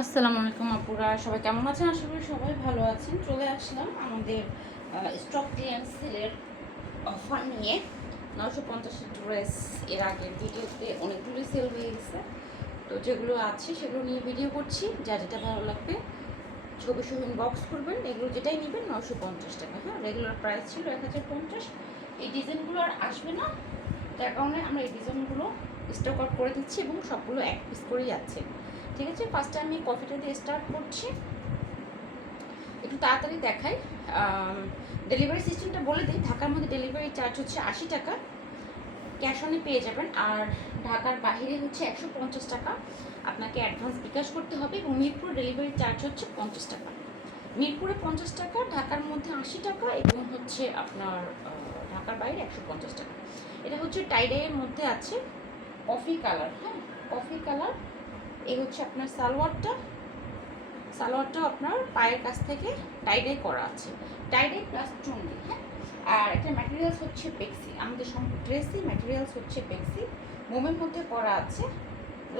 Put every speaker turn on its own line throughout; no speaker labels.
আসসালামু আলাইকুম আপুরা, সবাই কেমন আছেন? আশা করি সবাই ভালো আছেন। চলে আসলাম আমাদের স্টক ক্লিয়ারেন্স সেলের অফার নিয়ে। নশো পঞ্চাশের ড্রেস এর আগের ভিডিওতে অনেকগুলোই সেল হয়ে গেছে। তো যেগুলো আছে সেগুলো নিয়ে ভিডিও করছি। যা যেটা ভালো লাগবে, ছবি ছবি বক্স করবেন। এগুলো যেটাই নেবেন নশো পঞ্চাশ টাকা। হ্যাঁ রেগুলার প্রাইস ছিল এক হাজার পঞ্চাশ। এই ডিজাইনগুলো আর আসবে না। যার কারণে আমরা এই ডিজাইনগুলো স্টক আউট করে দিচ্ছি এবং সবগুলো এক পিস করেই যাচ্ছে। ঠিক আছে? ফার্স্টে আমি কফিটা দিয়ে স্টার্ট করছি। একটু তাড়াতাড়ি দেখাই। ডেলিভারি সিস্টেমটা বলে দিই। ঢাকার মধ্যে ডেলিভারি চার্জ হচ্ছে আশি টাকা। ক্যাশ অনে পেয়ে যাবেন। আর ঢাকার বাইরে হচ্ছে একশো পঞ্চাশ টাকা। আপনাকে অ্যাডভান্স বিকাশ করতে হবে। এবং মিরপুর ডেলিভারি চার্জ হচ্ছে পঞ্চাশ টাকা। মিরপুরে পঞ্চাশ টাকা, ঢাকার মধ্যে আশি টাকা এবং হচ্ছে আপনার ঢাকার বাইরে একশো পঞ্চাশ টাকা। এটা হচ্ছে টাইডাইয়ের মধ্যে আছে কফি কালার হ্যাঁ? কফি কালার এই হচ্ছে আপনার সালোয়ারটা। সালোয়ারটাও আপনার পায়ের কাছ থেকে টাইডাই করা আছে। টাইডাই প্লাস চুন্ডি হ্যাঁ? আর একটা ম্যাটেরিয়ালস হচ্ছে পেক্সি আমাদের ড্রেসই ম্যাটেরিয়ালস হচ্ছে পেক্সি মোমের মধ্যে করা আছে।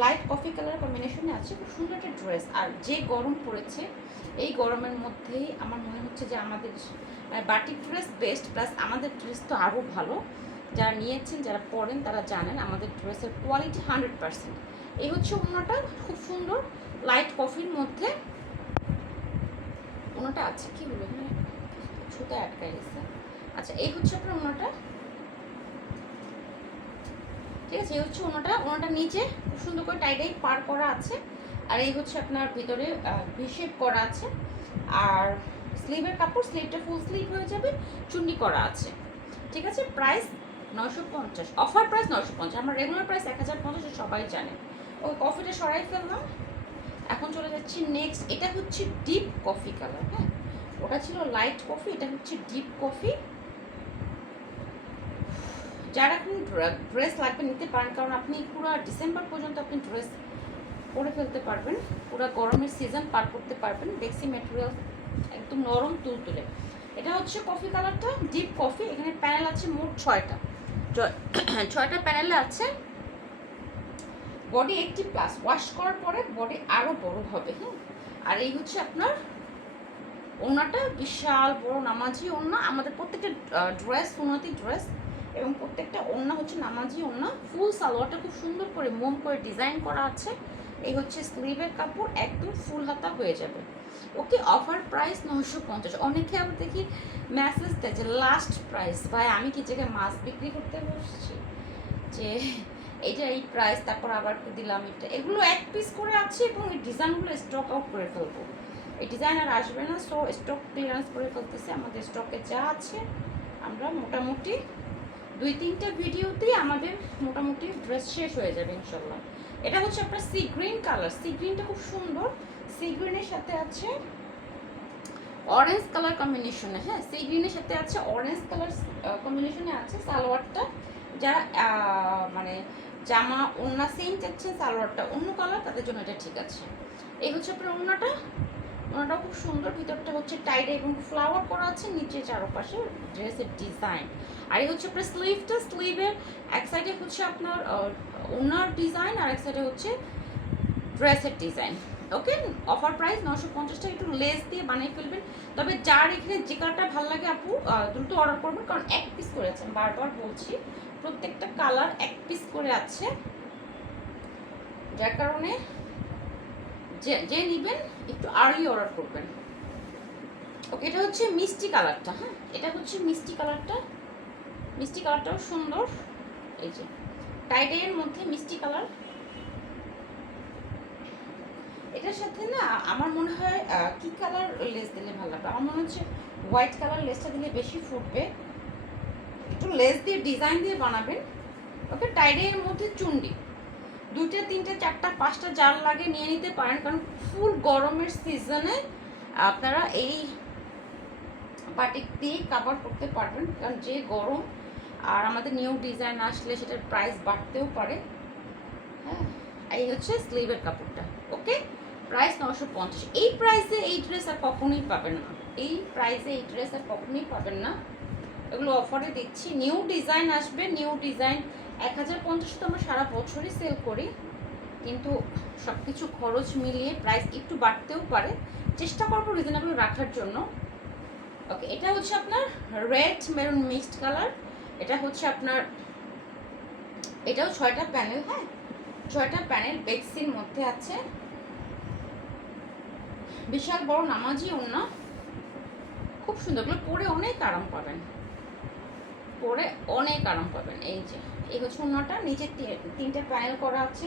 লাইট কফি কালার কম্বিনেশনে আছে। খুব সুন্দর একটা ড্রেস আর যে গরম পড়েছে, এই গরমের মধ্যেই আমার মনে হচ্ছে যে আমাদের বাটিক ড্রেস বেস্ট প্লাস আমাদের ড্রেস তো আরও ভালো। যারা নিয়েছেন, যারা পরেন, তারা জানেন আমাদের ড্রেসের কোয়ালিটি হান্ড্রেড পার্সেন্ট এই হচ্ছে ওনাটা খুব সুন্দর লাইট কফির মধ্যে। ওনাটা আছে কি হলো এখানে ছুতে আটকায় গেছে। আচ্ছা এই হচ্ছে আপনার ওনাটা ঠিক আছে, এই হচ্ছে ওনাটা ওনাটা নিচে খুব সুন্দর করে টাইটাই পার করা আছে। আর এই হচ্ছে আপনার ভিতরে ভিশেপ করা আছে। আর স্লিভের কাপড় স্লিভটা ফুল স্লিভ হয়ে যাবে, চুন্নি করা আছে। ঠিক আছে প্রাইস নশো পঞ্চাশ। অফার প্রাইস নশো পঞ্চাশ। আমার রেগুলার প্রাইস এক হাজার পঞ্চাশ, সবাই জানে। ওই কফিটা সরাই ফেললাম। এখন চলে যাচ্ছি নেক্সট এটা হচ্ছে ডিপ কফি কালার হ্যাঁ? ওটা ছিল লাইট কফি এটা হচ্ছে ডিপ কফি যারা এখন ড্রেস লাগবে নিতে পারেন, কারণ আপনি পুরো ডিসেম্বর পর্যন্ত আপনি ড্রেস পরে ফেলতে পারবেন। পুরো গরমের সিজন পার করতে পারবেন। বেক্সি ম্যাটেরিয়াল একদম নরম তুলতুলে এটা হচ্ছে কফি কালারটা ডিপ কফি এখানে প্যানেল আছে মোট ছয়টা। ছয়টা প্যানেলে আছে। বডি এইটটি প্লাস ওয়াশ করার পরে বডি আরও বড় হবে হ্যাঁ আর এই হচ্ছে আপনার ওনাটা বিশাল বড় নামাজি ওন্না আমাদের প্রত্যেকটা ড্রেস সোনাতি ড্রেস এবং প্রত্যেকটা ওন্না হচ্ছে নামাজি ওন্না ফুল সালোয়ারটা খুব সুন্দর করে মোম করে ডিজাইন করা আছে। এই হচ্ছে স্লিভের কাপড়, একদম ফুল হাতা হয়ে যাবে। ওকে অফার প্রাইস নশো পঞ্চাশ। অনেকে আবার দেখি মেসেজ দেয় যে লাস্ট প্রাইস ভাই, আমি কি জায়গায় মাছ বিক্রি করতে বসছি? যে এইটা এই প্রাইস তারপর আবার একটু দিলাম এটা। এগুলো এক পিস করে আছে এবং এই ডিজাইনগুলো স্টক আউট করে ফেলব। এই ডিজাইন আর আসবে না সো স্টক ক্লিয়ারেন্স করে ফেলতেছে। আমাদের স্টকে যা আছে, আমরা মোটামুটি দুই তিনটে ভিডিওতেই আমাদের মোটামুটি ড্রেস শেষ হয়ে যাবে, ইনশাল্লাহ। এটা হচ্ছে আপনার সি গ্রিন কালার সি গ্রিনটা খুব সুন্দর। সি গ্রিনের সাথে আছে অরেঞ্জ কালার কম্বিনেশনে হ্যাঁ? সি গ্রিনের সাথে আছে অরেঞ্জ কালার কম্বিনেশনে আছে সালোয়ারটা। যারা মানে জামা ওন্না সেম চাচ্ছেন সালোয়ারটা অন্য কালার, তাদের জন্য এটা ঠিক আছে। এই হচ্ছে আপনার ওন্নাটা ওনাটা খুব সুন্দর, ভিতরটা হচ্ছে টাইট এবং ফ্লাওয়ার করা আছে, নিচে চারপাশে ড্রেসের ডিজাইন। আর এই হচ্ছে আপনার স্লিভটা, স্লিভের এক সাইডে হচ্ছে আপনার ওনার ডিজাইন, আর এক সাইডে হচ্ছে ড্রেসের ডিজাইন। ওকে? অফার প্রাইস নশো পঞ্চাশটা একটু লেস দিয়ে বানিয়ে ফেলবেন। তবে যার এখানে যে কালারটা ভালো লাগে আপু দ্রুত অর্ডার করবেন, কারণ এক পিস করেছেন, বারবার বলছি। প্রত্যেকটা কালার এক পিস করে আছে। যার কারণে যে যে নেবেন, একটু আর্লি অর্ডার করবেন। ওকে এটা হচ্ছে মিষ্টি কালারটা হ্যাঁ? এটা হচ্ছে মিষ্টি কালারটা। মিষ্টি কালারটাও সুন্দর। এই যে টাইডের মধ্যে মিষ্টি কালার। এটার সাথে না, আমার মনে হয় কি কালার লেস দিলে ভালো লাগবে? আমার মনে হচ্ছে হোয়াইট কালার লেসটা দিলে বেশি ফুটবে। একটু লেস দিয়ে ডিজাইন দিয়ে বানাবেন। ওকে টাইডের মধ্যে চুন্ডি। দুইটা, তিনটা, চারটা, পাঁচটা জাল লাগে নিয়ে নিতে পারেন, কারণ ফুল গরমের সিজনে আপনারা এই বাটিক দিয়ে কাভার করতে পারবেন, কারণ যে গরম আর আমাদের নিউ ডিজাইন আসলে সেটার প্রাইস বাড়তেও পারে। হ্যাঁ এই হচ্ছে স্লিভের কাপড়টা। ওকে প্রাইস নশো পঞ্চাশ। এই প্রাইসে এই ড্রেস আর কখনোই পাবেন না। এই প্রাইসে এই ড্রেস আর কখনোই পাবেন না। এগুলো অফারে দিচ্ছি। নিউ ডিজাইন আসবে নিউ ডিজাইন এক হাজার পঞ্চাশ তো আমরা সারা বছরই সেল করি, কিন্তু সব কিছু খরচ মিলিয়ে প্রাইস একটু বাড়তেও পারে। চেষ্টা করব রিজনেবল রাখার জন্য। ওকে এটা হচ্ছে আপনার রেড মেরুন মিক্সড কালার এটা হচ্ছে আপনার, এটাও ছয়টা প্যানেল হ্যাঁ? ছয়টা প্যানেল বেক্সির মধ্যে আছে। বিশাল বড় নামাজি ওনা খুব সুন্দর, এগুলো পরে অনেক আরাম পাবেন। পরে অনেক আরাম পাবেন, এই যে। এই হচ্ছে ওনাটা নিচে তিনটে প্যানেল করা আছে।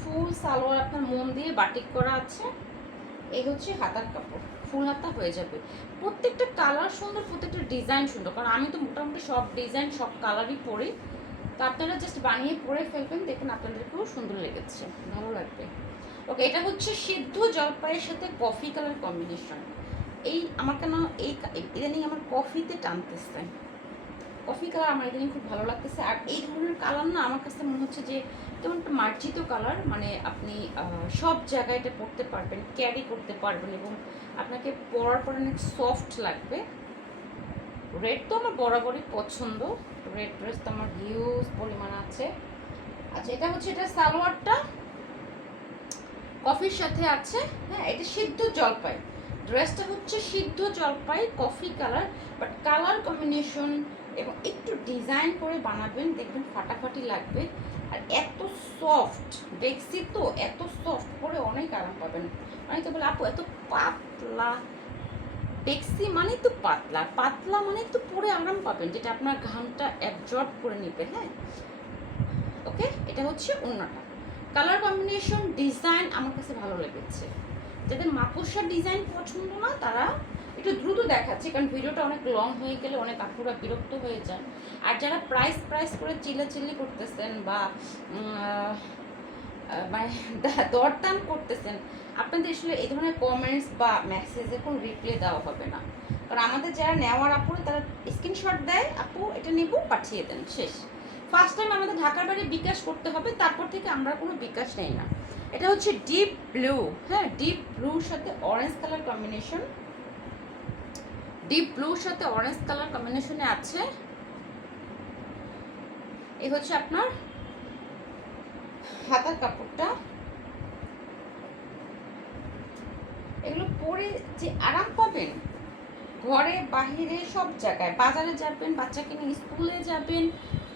ফুল সালোয়ার আপনার মন দিয়ে বাটিক করা আছে। এই হচ্ছে হাতার কাপড়। ফুল হাতা হয়ে যাবে। প্রত্যেকটা কালার সুন্দর, প্রত্যেকটা ডিজাইন সুন্দর। কারণ আমি তো মোটামুটি সব ডিজাইন সব কালারই পরি। তো আপনারা জাস্ট বানিয়ে পরে ফেলবেন, দেখুন আপনাদেরকেও সুন্দর লেগেছে। ভালো লাগবে। ওকে এটা হচ্ছে সিদ্ধ জলপাইয়ের সাথে কফি কালার কম্বিনেশন এই আমার কেন এই ইদানিং আমার কফিতে টানতেছে। কফি কালার আমার ইদানিং খুব ভালো লাগতেছে। আর এই ধরনের কালার না আমার কাছে মনে হচ্ছে যে কেমন একটা মার্জিত কালার মানে আপনি সব জায়গায় এটা পরতে পারবেন ক্যারি করতে পারবেন এবং আপনাকে পরার পর অনেক সফট লাগবে। রেড তো আমার বরাবরই পছন্দ। রেড ড্রেস তো আমার হিউজ পরিমাণ আছে। আচ্ছা এটা হচ্ছে, এটা সালোয়ারটা। কফির সাথে আছে। হ্যাঁ এটা সিদ্ধ জলপাই। ড্রেসটা হচ্ছে সিদ্ধ জলপাই coffee colour but colour combination এবং একটু ডিজাইন করে বানাবেন, দেখবেন ফাটাফাটি লাগবে। আর এত সফট ডেক্সি তো, এত সফট পরে অনেক আরাম পাবেন। অনেকে বলে, আপু, এত পাতলা। ডেক্সি মানে তো পাতলা। পাতলা মানে তো পরে আরাম পাবেন, যেটা আপনার ঘামটা অ্যাবজর্ব করে নেবে হ্যাঁ? ওকে এটা হচ্ছে অন্যটা। কালার কম্বিনেশন ডিজাইন আমার কাছে ভালো লেগেছে। যাদের মাকড়সার ডিজাইন পছন্দ না, তারা একটু দ্রুত দেখাচ্ছে, কারণ ভিডিওটা অনেক লং হয়ে গেলে অনেক আপুরা বিরক্ত হয়ে যান আর যারা প্রাইস প্রাইস করে চিল্লাচিল্লি করতেছেন বা মানে দরদাম করতেছেন, আপনাদের আসলে এই ধরনের কমেন্টস বা মেসেজে কোনো রিপ্লাই দেওয়া হবে না। কারণ আমাদের যারা নেওয়ার আপু তারা স্ক্রিনশট দেয়, আপু এটা নেব, পাঠিয়ে দেন, শেষ। ফার্স্ট টাইম আমাদের ঢাকার বাড়ি বিকাশ করতে হবে, তারপর থেকে আমরা কোনো বিকাশ নেই না। এটা হচ্ছে ডিপ ব্লু হ্যাঁ ডিপ ব্লুর সাথে অরেঞ্জ কালার কম্বিনেশন ডিপ ব্লুর সাথে অরেঞ্জ কালার কম্বিনেশনে আছে। এই হচ্ছে আপনার হাতার কাপড়টা। এগুলো পরে যে আরাম পাবেন, ঘরে, বাহিরে, সব জায়গায়। বাজারে যাবেন, বাচ্চাকে নিয়ে স্কুলে যাবেন,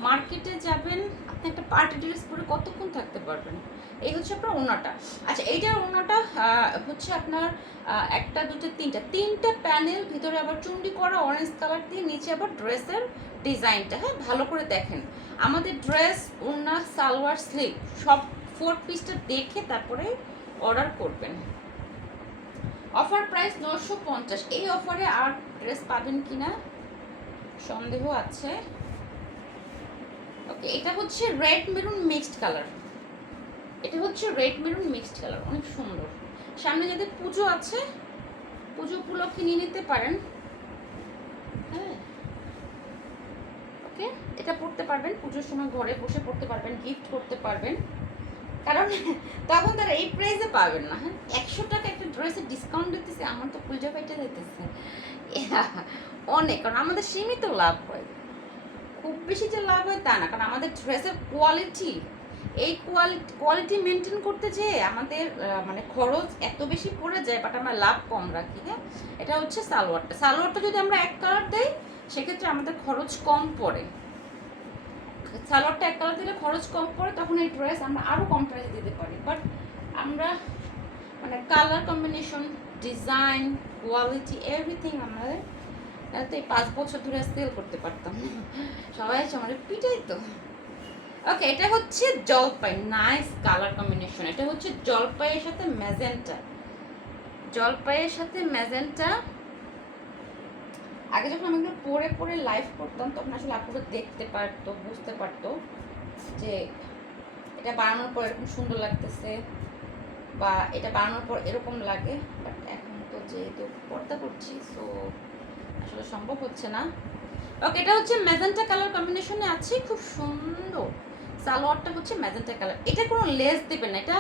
মার্কেটে যাবেন, আপনি একটা পার্টি ড্রেস পরে কতক্ষণ থাকতে পারবেন? এই হচ্ছে আপনার ওনাটা। আচ্ছা এইটার ওনাটা হচ্ছে আপনার একটা, দুটো, তিনটা। তিনটা প্যানেল ভিতরে আবার চুন্ডি করা অরেঞ্জ কালার দিয়ে নিচে আবার ড্রেসের ডিজাইনটা হ্যাঁ ভালো করে দেখেন। আমাদের ড্রেস ওনা সালোয়ার স্লিভ সব ফোর পিসটা দেখে তারপরে অর্ডার করবেন। অফার প্রাইস নশো পঞ্চাশ। এই অফারে আর ড্রেস পাবেন কি না সন্দেহ আছে। ওকে এটা হচ্ছে রেড মেরুন মিক্সড কালার এটা হচ্ছে রেড মেরুন মিক্সড কালার অনেক সুন্দর। সামনে যাদের পুজো আছে, পুজো উপলক্ষে নিয়ে নিতে পারেন। হ্যাঁ। ওকে? এটা পড়তে পারবেন, পুজোর সময় ঘরে বসে পড়তে পারবেন গিফট করতে পারবেন। কারণ তখন তারা এই প্রাইসে পাবেন না হ্যাঁ। একশো টাকা একটা ড্রেসের ডিসকাউন্ট দিতেছে, আমার তো পুজো পাইটা দিতেছে অনেক, কারণ আমাদের সীমিত লাভ হয়। খুব বেশি যে লাভ হয় তা না, কারণ আমাদের ড্রেসের কোয়ালিটি এই কোয়ালিটি কোয়ালিটি মেনটেন করতে যেয়ে আমাদের মানে খরচ এত বেশি পড়ে যায় বাট আমরা লাভ কম রাখি হ্যাঁ? এটা হচ্ছে সালোয়ারটা। সালোয়ারটা যদি আমরা এক কালার দেই, সেক্ষেত্রে আমাদের খরচ কম পড়ে। সালোয়ারটা এক কালার দিলে খরচ কম পড়ে, তখন এই ড্রেস আমরা আরও কম প্রাইসে দিতে পারি। বাট আমরা মানে colour combination design quality everything আমাদের তো এই পাঁচ বছর ধরে সেল করতে পারতাম। সবাই আমার পিটাই তো ওকে এটা হচ্ছে জলপাই নাইস কালার কম্বিনেশন এটা হচ্ছে জলপাইয়ের সাথে ম্যাজেন্টা। জলপাইয়ের সাথে ম্যাজেন্টা, আগে যখন আমি এগুলো পরে পরে লাইভ করতাম, তখন আসলে আপুরা দেখতে পারতো, বুঝতে পারতো যে এটা বানানোর পর এরকম সুন্দর লাগতেছে বা এটা বানানোর পর এরকম লাগে। বাট এখন তো যেহেতু পর্দা করছি সো আসলে সম্ভব হচ্ছে না। ওকে এটা হচ্ছে ম্যাজেন্টা কালার কম্বিনেশনে আছে, খুব সুন্দর। সালোয়ারটা হচ্ছে ম্যাজেন্টা কালার। এটা কোনো লেস দেবেন না, এটা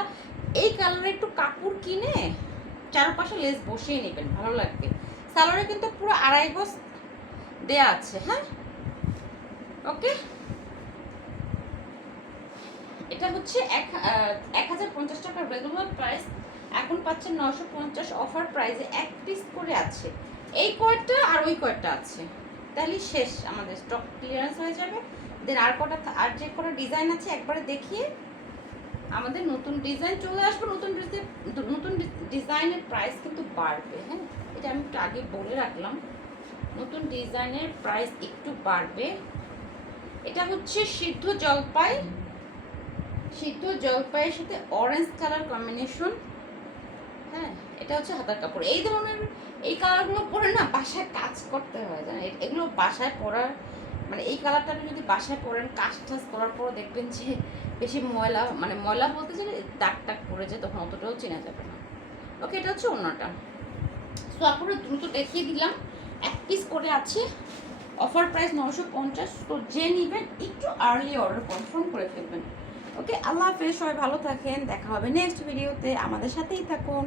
এই কালারে একটু কাপড় কিনে চারপাশে লেস বসিয়ে নেবেন, ভালো লাগবে। সালোয়ারে কিন্তু পুরো আড়াই গজ দেয়া আছে হ্যাঁ? ওকে? এটা হচ্ছে এক এক হাজার পঞ্চাশ টাকার রেগুলার প্রাইস এখন পাচ্ছেন নশো পঞ্চাশ অফার প্রাইসে এক পিস করে আছে। এই কয়েকটা আর ওই কয়েকটা আছে। তাহলে শেষ, আমাদের স্টক ক্লিয়ারেন্স হয়ে যাবে। দেন আর কটা আর যে কটা ডিজাইন আছে একবারে দেখিয়ে আমাদের নতুন ডিজাইন চলে আসবে। নতুন নতুন ডিজাইনের প্রাইস কিন্তু বাড়বে হ্যাঁ? এটা আমি একটু আগে বলে রাখলাম। নতুন ডিজাইনের প্রাইস একটু বাড়বে। এটা হচ্ছে সিদ্ধ জলপাই। সিদ্ধ জলপাইয়ের সাথে অরেঞ্জ কালার কম্বিনেশন হ্যাঁ? এটা হচ্ছে হাতার কাপড়। এই ধরনের, এই কালারগুলো পরে না বাসায় কাজ করতে হয়, জানেন? এগুলো বাসায় পরার মানে এই কালারটা আপনি যদি বাসায় পরেন, কাজ টাজ করার পর দেখবেন যে বেশি ময়লা মানে ময়লা বলতে গেলে দাগ টাক পড়ে যায়, তখন অতটাও চেনা যাবে না। ওকে এটা হচ্ছে অন্যটা। সো আপনারা দ্রুত দেখিয়ে দিলাম। এক পিস করে আছে। অফার প্রাইস নশো পঞ্চাশ। তো যে নেবেন, একটু আর্লি অর্ডার কনফার্ম করে ফেলবেন। ওকে আল্লাহ হাফেজ, সবাই ভালো থাকেন। দেখা হবে নেক্সট ভিডিওতে আমাদের সাথেই থাকুন।